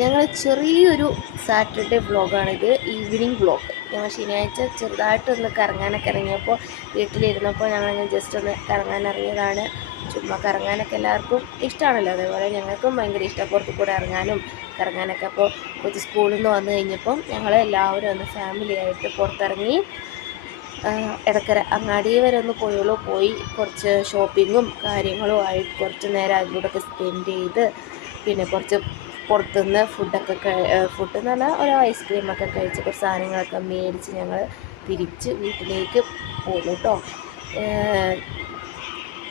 ഞങ്ങൾ ചെറിയൊരു Saturday വ്ളോഗാണിത്, evening vlog. ഞങ്ങൾ ശനിയാഴ്ച ചെറുതായിട്ടൊന്ന് കറങ്ങാനൊക്കെ ഇറങ്ങിയപ്പോൾ വീട്ടിലിരുന്നപ്പോൾ ഞങ്ങൾ ജസ്റ്റ് ഒന്ന് കറങ്ങാൻ ഇറങ്ങിയതാണ്. ചുമ്മാ കറങ്ങാനൊക്കെ എല്ലാവർക്കും ഇഷ്ടമാണല്ലോ, അതേപോലെ ഞങ്ങൾക്കും ഭയങ്കര ഇഷ്ടം പുറത്തു കൂടെ ഇറങ്ങാനും കറങ്ങാനൊക്കെ. അപ്പോൾ കുറച്ച് സ്കൂളിൽ നിന്ന് വന്നു കഴിഞ്ഞപ്പം ഞങ്ങൾ എല്ലാവരും ഒന്ന് ഫാമിലിയായിട്ട് പുറത്തിറങ്ങി. ഇടക്കര അങ്ങാടി വരെ ഒന്ന് പോയി കുറച്ച് ഷോപ്പിങ്ങും കാര്യങ്ങളും ആയിട്ട് കുറച്ച് നേരം അതിലൂടെയൊക്കെ സ്പെൻഡ് ചെയ്ത്, പിന്നെ കുറച്ച് പുറത്തുനിന്ന് ഫുഡ് എന്ന് പറഞ്ഞാൽ ഒരു ഐസ്ക്രീമൊക്കെ കഴിച്ച് കുറച്ച് സാധനങ്ങളൊക്കെ മേടിച്ച് ഞങ്ങൾ തിരിച്ച് വീട്ടിലേക്ക് പോന്നു കേട്ടോ.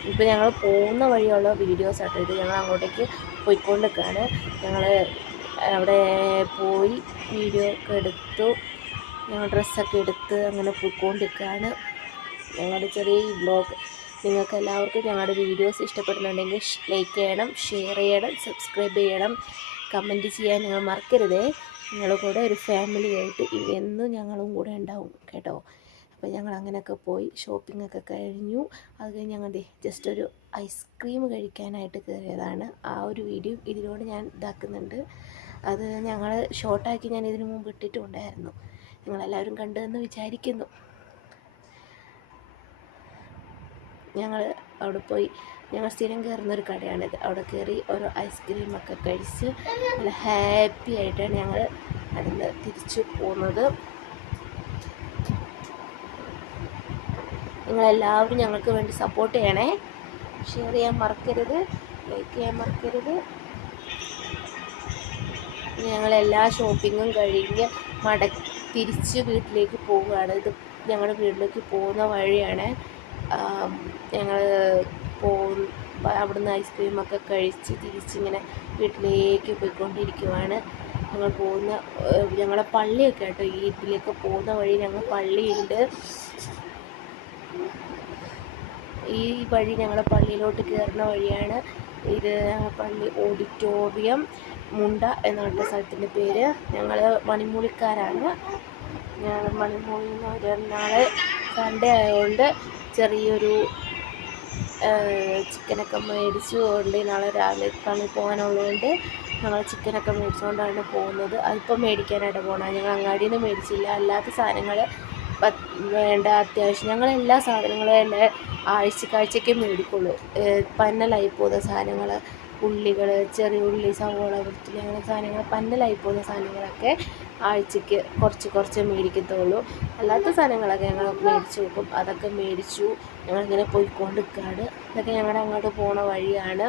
ഇപ്പോൾ ഞങ്ങൾ പോകുന്ന വഴിയുള്ള വീഡിയോസ് ആട്ടോ ഇത്. ഞങ്ങൾ അങ്ങോട്ടേക്ക് പോയിക്കൊണ്ടിരിക്കുകയാണ്. ഞങ്ങൾ അവിടെ പോയി വീഡിയോ ഒക്കെ എടുത്തു, ഞങ്ങൾ ഡ്രസ്സൊക്കെ എടുത്ത് അങ്ങനെ പോയിക്കൊണ്ടിരിക്കുകയാണ്. ഞങ്ങളുടെ ചെറിയ ഈ വ്ളോഗ് നിങ്ങൾക്ക് എല്ലാവർക്കും ഞങ്ങളുടെ വീഡിയോസ് ഇഷ്ടപ്പെടുന്നുണ്ടെങ്കിൽ ലൈക്ക് ചെയ്യണം, ഷെയർ ചെയ്യണം, സബ്സ്ക്രൈബ് ചെയ്യണം, കമൻറ്റ് ചെയ്യാൻ നിങ്ങൾ മറക്കരുതേ. നിങ്ങളുടെ കൂടെ ഒരു ഫാമിലി ആയിട്ട് എന്നും ഞങ്ങളും കൂടെ ഉണ്ടാവും കേട്ടോ. അപ്പോൾ ഞങ്ങൾ അങ്ങനെയൊക്കെ പോയി ഷോപ്പിങ്ങൊക്കെ കഴിഞ്ഞു. അത് കഴിഞ്ഞ് ഞങ്ങൾ ജസ്റ്റ് ഒരു ഐസ്ക്രീം കഴിക്കാനായിട്ട് കയറിയതാണ്. ആ ഒരു വീഡിയോ ഇതിലൂടെ ഞാൻ ഇതാക്കുന്നുണ്ട്. അത് ഞങ്ങൾ ഷോർട്ടാക്കി ഞാൻ ഇതിനു മുമ്പ് ഇട്ടിട്ടുണ്ടായിരുന്നു. നിങ്ങളെല്ലാവരും കണ്ടുവെന്ന് വിചാരിക്കുന്നു. ഞങ്ങൾ അവിടെ പോയി, ഞങ്ങൾ സ്ഥിരം കയറുന്നൊരു കടയാണിത്. അവിടെ കയറി ഓരോ ഐസ്ക്രീമൊക്കെ കഴിച്ച് നല്ല ഹാപ്പി ആയിട്ടാണ് ഞങ്ങൾ അതിന് തിരിച്ചു പോകുന്നത്. നിങ്ങളെല്ലാവരും ഞങ്ങൾക്ക് വേണ്ടി സപ്പോർട്ട് ചെയ്യണേ. ഷെയർ ചെയ്യാൻ മറക്കരുത്, ലൈക്ക് ചെയ്യാൻ മറക്കരുത്. ഞങ്ങളെല്ലാ ഷോപ്പിങ്ങും കഴിഞ്ഞ് തിരിച്ച് വീട്ടിലേക്ക് പോവുകയാണ്. ഇത് ഞങ്ങളുടെ വീട്ടിലേക്ക് പോകുന്ന വഴിയാണ്. ഞങ്ങൾ അവിടുന്ന് ഐസ്ക്രീമൊക്കെ കഴിച്ച് തിരിച്ചിങ്ങനെ വീട്ടിലേക്ക് പോയിക്കൊണ്ടിരിക്കുവാണ്. ഞങ്ങളെ പള്ളിയൊക്കെ കേട്ടോ, ഈ ഇതിലേക്ക് പോകുന്ന വഴി ഞങ്ങൾ പള്ളിയുണ്ട്. ഈ വഴി ഞങ്ങളെ പള്ളിയിലോട്ട് കയറുന്ന വഴിയാണ് ഇത്. പള്ളി ഓഡിറ്റോറിയം മുണ്ട എന്നുള്ള സ്ഥലത്തിൻ്റെ പേര്. ഞങ്ങൾ മണിമൂലിക്കാരാണ്. ഞങ്ങൾ മണിമൂലിൽ നിന്ന് ഒരു നാളെ സൺഡേ ആയതുകൊണ്ട് ചെറിയൊരു ചിക്കനൊക്കെ മേടിച്ചുകൊണ്ട് നാളെ രാവിലെ പള്ളി പോകാനുള്ളതുകൊണ്ട് ഞങ്ങൾ ചിക്കനൊക്കെ മേടിച്ചുകൊണ്ടാണ് പോകുന്നത്. അതിപ്പം മേടിക്കാനായിട്ട് പോകണം. ഞങ്ങൾ അങ്ങാടിയിൽ നിന്ന് മേടിച്ചില്ല. അല്ലാത്ത സാധനങ്ങൾ വേണ്ട അത്യാവശ്യം ഞങ്ങൾ എല്ലാ സാധനങ്ങളും തന്നെ ആഴ്ചക്ക് മേടിക്കുള്ളൂ. പന്നലായി പോകുന്ന സാധനങ്ങൾ, ഉള്ളികൾ, ചെറിയ ഉള്ളി, സവോള, വെളുത്തുള്ളി, അങ്ങനെ സാധനങ്ങൾ പന്നലായി പോകുന്ന സാധനങ്ങളൊക്കെ ആഴ്ചയ്ക്ക് കുറച്ച് മേടിക്കത്തുള്ളൂ. അല്ലാത്ത സാധനങ്ങളൊക്കെ ഞങ്ങൾ മേടിച്ച് വെക്കും. അതൊക്കെ മേടിച്ചു ഞങ്ങളിങ്ങനെ പോയിക്കൊണ്ടിരിക്കുകയാണ്. ഇതൊക്കെ ഞങ്ങളുടെ അങ്ങോട്ട് പോണ വഴിയാണ്.